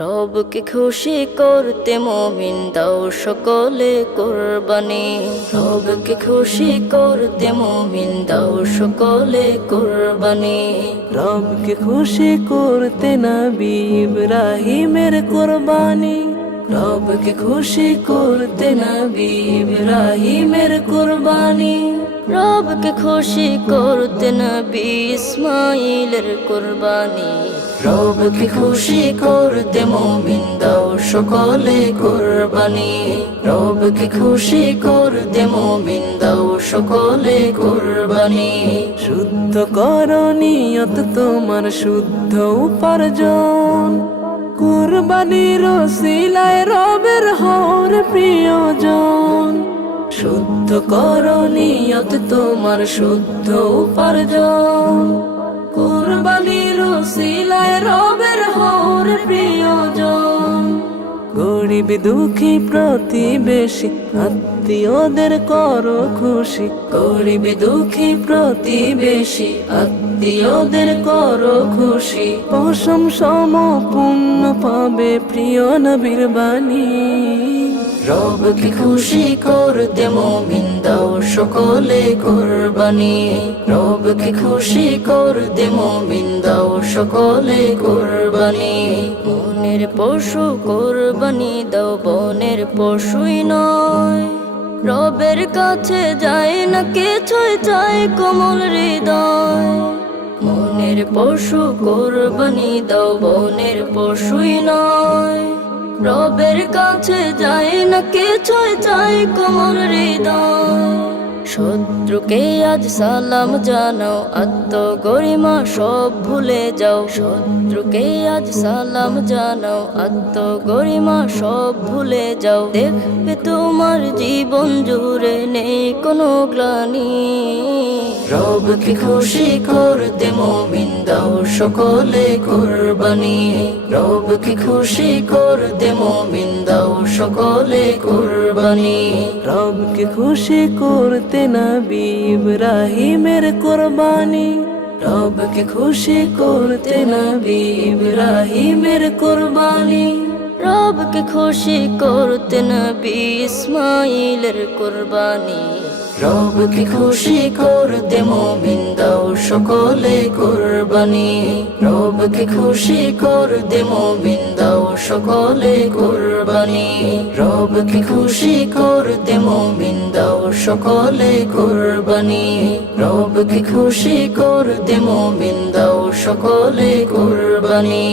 রবকে খুশি করতে মুমিন দাও সকলে কুরবানি। রবকে খুশি করতে মুমিন দাও সকলে কুরবানি। রবকে খুশি করতে নবী ইব্রাহিমের কুরবানি। রবকে খুশি করতে নবী ইব্রাহিমের কুরবানি। রবকে খুশি করতে নবী ইসমাইলের কুরবানি। রবকে খুশি করতে মুমিন দাও সকলে কুরবানি। রবকে খুশি করতে মুমিন দাও সকলে কুরবানি। শুদ্ধ করো নিয়ত তোমার শুদ্ধ উপার্জন, কুরবানির ওসিলায় রবের হওয়ার প্রিয়জন। শুদ্ধ করো নিয়ত তোমার শুদ্ধ উপার্জন, কুরবানির ওসিলায় রবের হওয়ার প্রিয়জন। গরিব দুঃখী প্রতিবেশী আত্মীয়দের করো খুশি। গরিব দুঃখী প্রতিবেশী আত্মীয়দের করো খুশি। পশম সম পুণ্য পাবে প্রিয় নবীর বাণী। রবকে খুশি করতে মুমিন দাও সকলে কুরবানি। রবকে খুশি করতে মুমিন দাও সকলে কুরবানি। মনের পশু কুরবানি দাও বনের পশুই নয়। রবের কাছে যায় না কিছুই চাই কোমল হৃদয়। মনের পশু কুরবানি দাও বনের পশুই নয়। রবের কাছে যায় না কিছুই চাই কোমল হৃদয়। শত্রুকে আজ সালাম জানাও আত্মগরিমা সব ভুলে যাও। শত্রুকে আজ সালাম জানাও আত্মগরিমা সব ভুলে যাও। দেখবে তোমার জীবন জুড়ে নেই কোনো গ্লানি। রবকে খুশি করতে মুমিন দাও সকলে কুরবানি। রবকে খুশি করতে মুমিন দাও সকলে কুরবানি। রবকে খুশি করতে নবী ইব্রাহিমের কুরবানি। রবকে খুশি করতে নবী ইব্রাহিমের কুরবানি। রবকে খুশি করতে নবী ইসমাইলের কুরবানি। রবকে খুশি করতে মুমিন দাও সকলে কুরবানি। রবকে খুশি করতে মুমিন দাও সকলে কুরবানি। রবকে খুশি করতে মুমিন দাও সকলে কুরবানি। রবকে খুশি করতে মুমিন দাও সকলে কুরবানি।